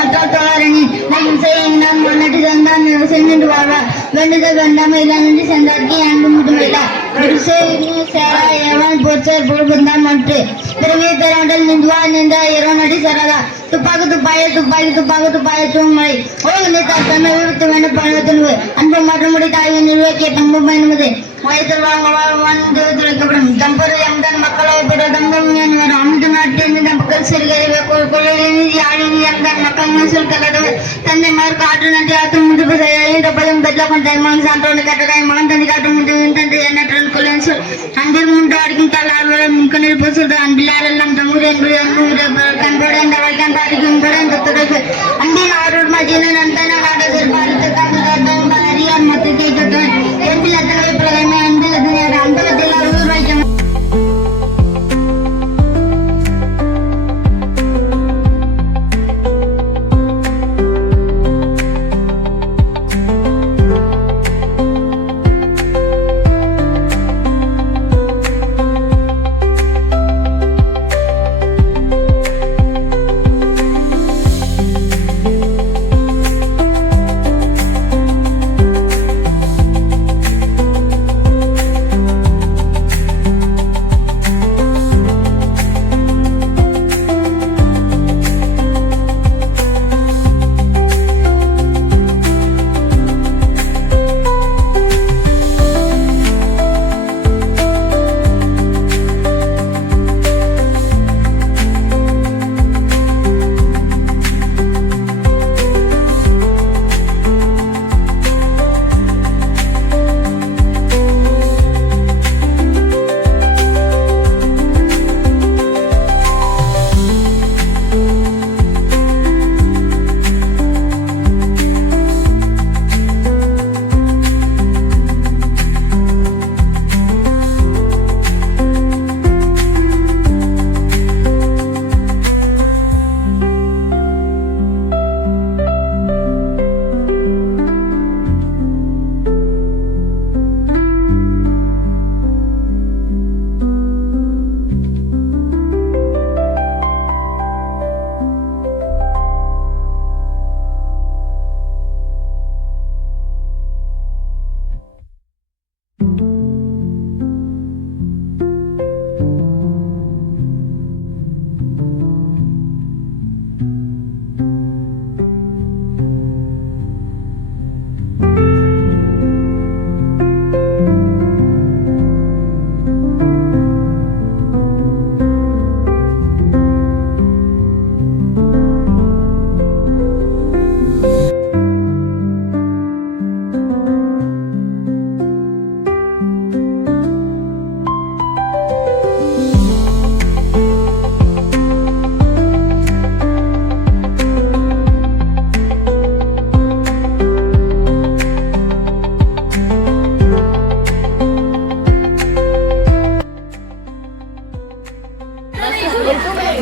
ஆற்றால் தோழரணி நம் செய்யினம் முன்னட்டு சென்றான் சென்று வாழ்வார் வேண்டுதல் வேண்டாமை இல்லாண்டு சென்றார்க்கு அன்பு முதுமையில ஒரு சேரா எவன் போச்சர் போல் வந்தான் மற்ற பிறவியை பெறாண்டல் நின்றுவா நின்ற இரவன் அடி சேராதா துப்பாக்கு துப்பாய துப்பாக்கி துப்பாக்கு துப்பாய தூமலை ஓகே தன்மை விழுத்து வேண்டும் பழத்தினுவு அன்பு மாற்றமுடி தாயை நிர்வகிக்க தம்பு பயனுவது வயத்தில் வந்து துளைக்கப்படும் தம்பரு எம்தான் மக்களை பெற தம்பம் அமுது நாட்டின் மக்கள் சிறுகை கொள்ளையில் யாழினி எம்தான் மக்கள் சொல் கலதவர் தந்தை மார்க்கு ஆற்று நன்றி ஆற்று முதுப்பு செயலில் டப்பலும் பெற்ற கொண்ட மகன் சான்றோடு கட்டடாய் மகன் தந்தி காட்டும் முது தந்தை எண்ணற்றல் கொள்ளையின் சொல் அன்பில் மூன்று அடிக்கும் தல் ஆர்வலம் மிக்க சொல்ற அன்பிலால் எல்லாம் தமுது என்பது அன்பு கண்போடு இந்த வைக்கான் பாதிக்கும் இந்த தொடர்பு அன்பின் ஆரூர் மதியான நந்தன காடகர் பாரத காமகாட்டம் அறியார் மொத்த கேட்டவன் எந்தில் அத்தனை பிரகமே அன்பில் அதனை அந்தரத்தில் அறுபது வைக்கம்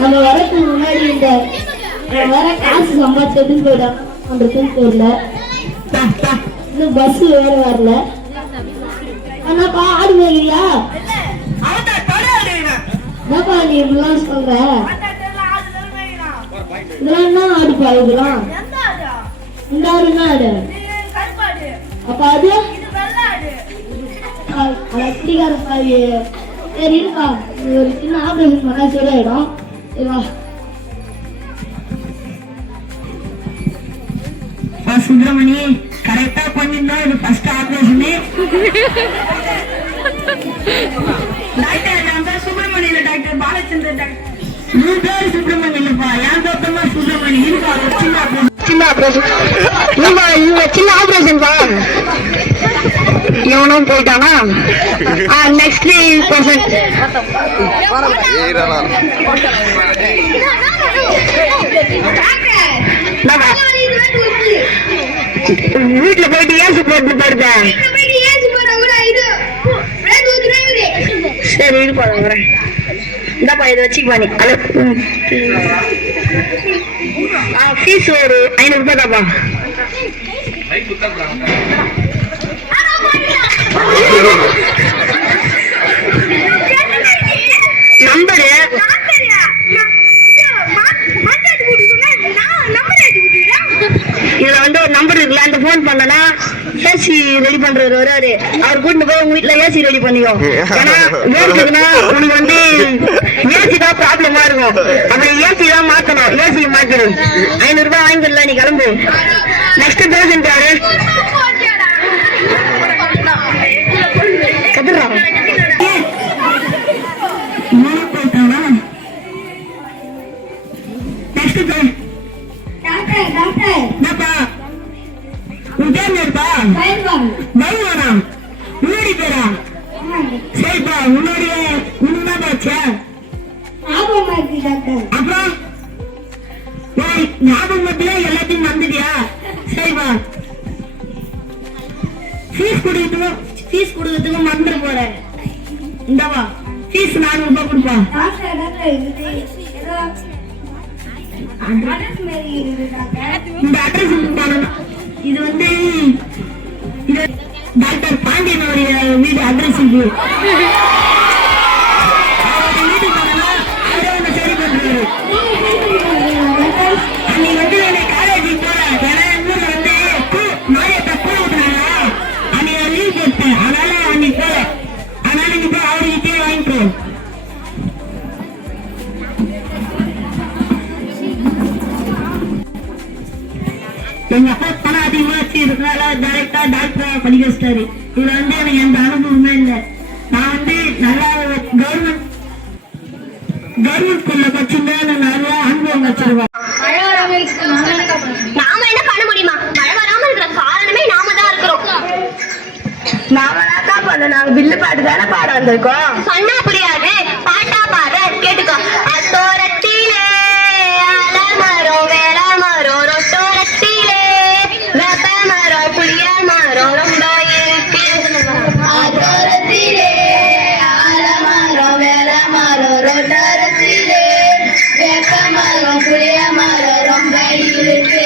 நம்ம வரக்கு முன்னாடி இந்த வர காசு சம்பாதிச்சதுன்னு போயிடும் அந்த தெரியல இன்னும் பஸ் வேற வரல ஆனாப்பா ஆடு வேலையா என்னப்பா நீ இப்படிலாம் சொல்ற இதெல்லாம் என்ன ஆடுப்பா இதெல்லாம் இந்த ஆடு என்ன ஆடு அப்ப அது அப்படிக்காரப்பா சரி இருப்பா ஒரு சின்ன ஆபரேஷன் பண்ணா சரியாயிடும் சுப்பிரமணி கரெக்டா பண்ணிருந்தா இது ஃபர்ஸ்ட் ஆபரேஷன் டாக்டர் நான் தான் சுப்பிரமணி இல்ல டாக்டர் பாலச்சந்திரன் டாக்டர் நீ பேர் சுப்பிரமணி இல்லப்பா ஏன் தோட்டமா சுப்பிரமணி இருக்கா சின்ன ஆபரேஷன் சின்ன ஆபரேஷன் பா இவனும் போயிட்டானா நெக்ஸ்ட் 3% வீட்டுல போயிட்டு ஏசு போட்டு போடுத சரி இது போறேன் இந்தாப்பா இதை வச்சுக்குவா நீ ஃபீஸ் ஒரு 500 ரூபாய் தாப்பா நம்பரு வந்து ஒரு நம்பர் இருக்குல்ல, அந்த போன் பண்ணனா ஏசி ரெடி பண்றவர் வருவாரு. அவர் கூட்டிட்டு போய் உங்க வீட்டுல ஏசி ரெடி பண்ணிக்கோ. ஏன்னா ஏசிக்குன்னா உனக்கு வந்து ஏசி தான் ப்ராப்ளமா இருக்கும். அப்படி ஏசி தான் மாத்தணும். ஏசி மாத்தணும். 500 ரூபாய் வாங்கிடலாம், நீ கிளம்பு. நெக்ஸ்ட் பேசண்ட் யாரு? கத்துறான் சரிப்பா. உன்னுடைய உண்மைதாச்சா? அப்புறம் ஞாபகத்துல எல்லாத்தையும் வந்துட்டியா? சரிப்பா. ஃபீஸ் கொடுக்கறதுக்கு மறந்துட்டு போறேன். இந்தவா ஃபீஸ் 400 ரூபாய் கொடுப்பா. இந்த அட்ரஸ் இது வந்து இது டாக்டர் பாண்டியனுடைய வீடு அட்ரஸ் இது. வீட்டுக்கு போனா அவரே ஒண்ணு சரி பண்றாரு. நீ வந்து காலேஜுக்கு போற. ஏன்னா எங்க ஊர்ல வந்து நிறைய தப்பு விட்டுறாங்க. அன்னைக்கு லீவ் போட்டேன். அதனால அன்னைக்கு போல. அதனால நீ போய் அவர்கிட்டே வாங்கிக்கோ. எங்க அப்பா பணம் அதிகமா வச்சிருக்கனால டைரக்டா டாக்டரா படிக்க வச்சிட்டாரு. இதுல வந்து எனக்கு எந்த அனுபவமே இல்லை. நான் வந்து நல்லா கவர்மெண்ட் ஸ்கூல்ல படிச்சிருந்தா நல்லா அனுபவம் வச்சிருவேன். நாம என்ன பண்ண முடியுமா? மழை வராம இருக்கிற காரணமே நாம தான் இருக்கிறோம். நாமளாக்கா பண்ண நாங்க வில்லு பாட்டு தானே பாட வந்திருக்கோம். சொன்னா புரியாது, பாட்டா பாரு, கேட்டுக்கோ. அத்தோரத்திலே அலமரம் வேளமரம் ரொட்டோரத்திலே வெப்ப மரம் புளிய மரம் ரொம்ப இருக்கு. அத்தோரத்திலே அலமரம் வேளமரம் ரொட்டோரத்திலே வெப்ப மரம் புளிய மரம் ரொம்ப இருக்கு.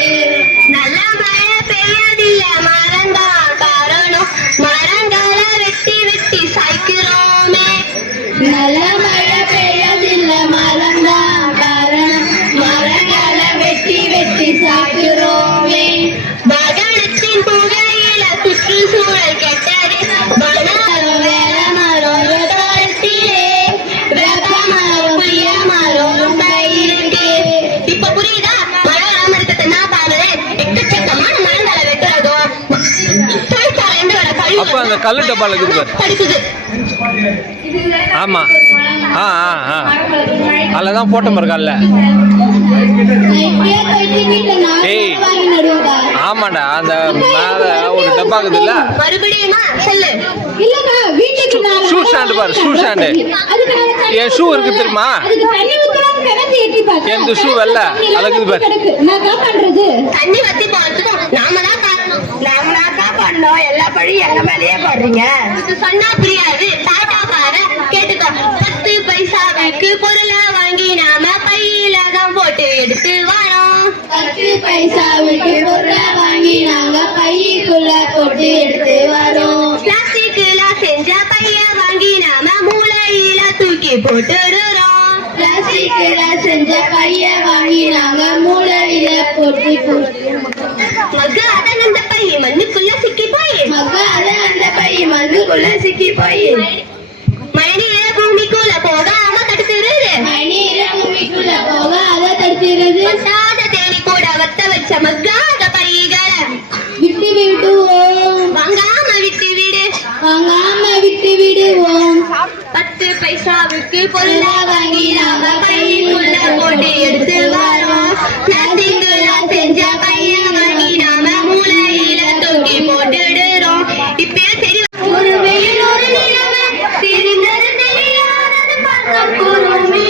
நல்ல மழை பெய்யதில்ல, மரம்தான் காரணம். மரங்களை வெட்டி வெட்டி சாய்க்கிறோமே. நல்ல மழை பெய்யதில்ல, மரம்தான் காரணம். மரங்களை வெட்டி வெட்டி சாய்க்கிறோமே. வாகனத்தின் புகையில சுற்றுச்சூழல் கெட்டது. வனமரம் வேளமரம் ரொட்டோரத்திலே வேப்ப மரம் புளிய மரம் ரொம்ப இருக்கு. இப்ப புரியுதா? மழை வராம இருக்கிறது என்ன பாருது? எக்கச்சக்கமான மரங்களை வெட்டுறதோ அப்ப அந்த கல்லு டப்பால இருக்குது படிக்குது. ஆமா. அதுலதான் போட்ட மரக்கல்ல. ஏய் ஆமாண்டா, அந்த மேல ஒரு டப்பா இருக்குதுல்ல. மறுபடியுமா சொல்லு. ஷூ ஸ்டாண்டு பாரு, ஷூ ஸ்டாண்டு. என் ஷூ இருக்கு தெரியுமா? எந்த ஷூ வெள்ள அழகுது பாரு. தண்ணி வத்தி போறதுக்கும் நாம தான் காரணம். நாமளாக்கா பண்ணோம். எல்லா பழியும் எங்க மேலேயே போடுறீங்க. இது சொன்னா புரியாது, டாட்டா பாரு, கேட்டுக்கோ. 10 பைசாவுக்கு பொருளை வாங்கி நாம பையில தான் போட்டு எடுத்து வரோம். 10 பைசாவுக்கு பொருளை வாங்கி நாங்க பைக்குள்ள போட்டு எடுத்து வரோம். பிளாஸ்டிக்ல செஞ்ச பைய வாங்கி நாம மூளையில தூக்கி போட்டுடுறோம். பிளாஸ்டிக்ல செஞ்ச பைய வாங்கி நாங்க மூளையில போட்டு மக அத அந்த பை மண்ணுக்குள்ள சிக்கி போய் மழைநீர பூமிக்குள்ள போகாம தடுத்துருது. வந்தாத தேடி கூட வத்த வச்ச மக்காத பைகளை விட்டு விடுவோம். வாங்காம விட்டு விடுவோம். 10 பைசாவுக்கு பொருளா வாங்கி நாம பைக்குள்ள போட்டு எடுத்து வரோம். பிளாஸ்டிக்ல செஞ்ச பைய வாங்கி நாம மூளையில தூக்கி போட்டுடுறோம். இப்பயே சரி. ஒரு வெயில் ஒரு நிலவு தெரிந்தது தெரியாதது பார்க்க கூறுமே.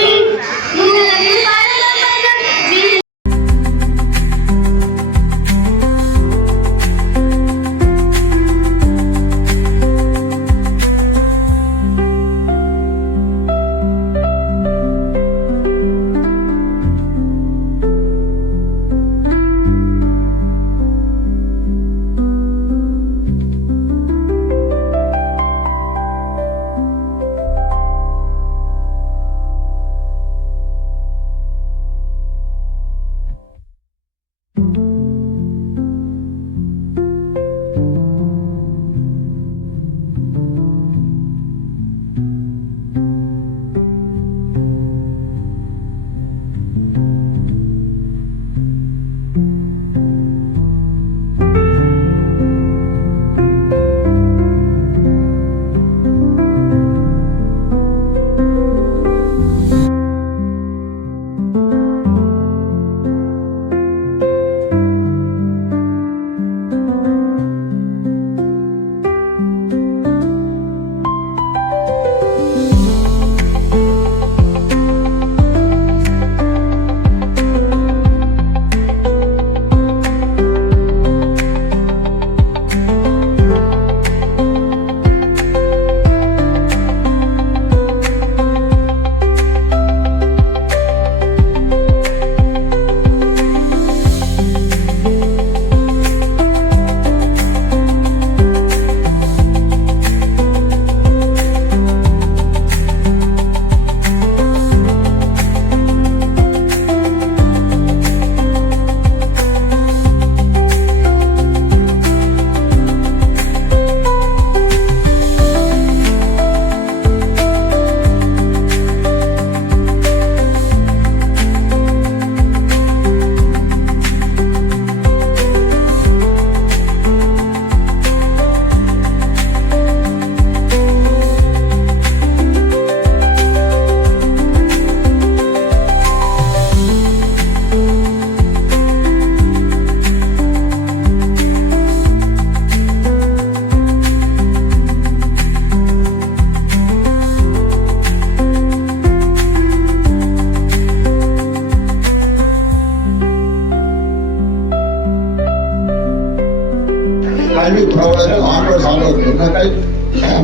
உறவினர்கள், ஆண்டோர் சான்றோர் பெருமக்கள்,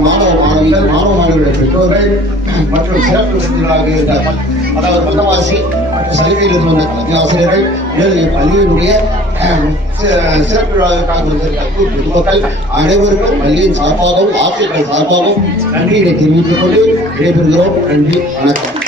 மாணவ மாணவிகள், மாணவ மாணவிகளுடைய பெற்றோர்கள் மற்றும் சிறப்பு விருந்தினராக இருந்த அதாவது பட்டவாசி மற்றும் சலுகையில் இருந்து வந்த கல்வி ஆசிரியர்கள், பள்ளியினுடைய சிறப்பு விழாவிற்காக வந்திருக்கிற பொதுமக்கள் அனைவருக்கும் பள்ளியின் சார்பாகவும் ஆசிரியர்கள் சார்பாகவும் நன்றியை தெரிவித்துக் கொண்டு விடைபெறுகிறோம். நன்றி, வணக்கம்.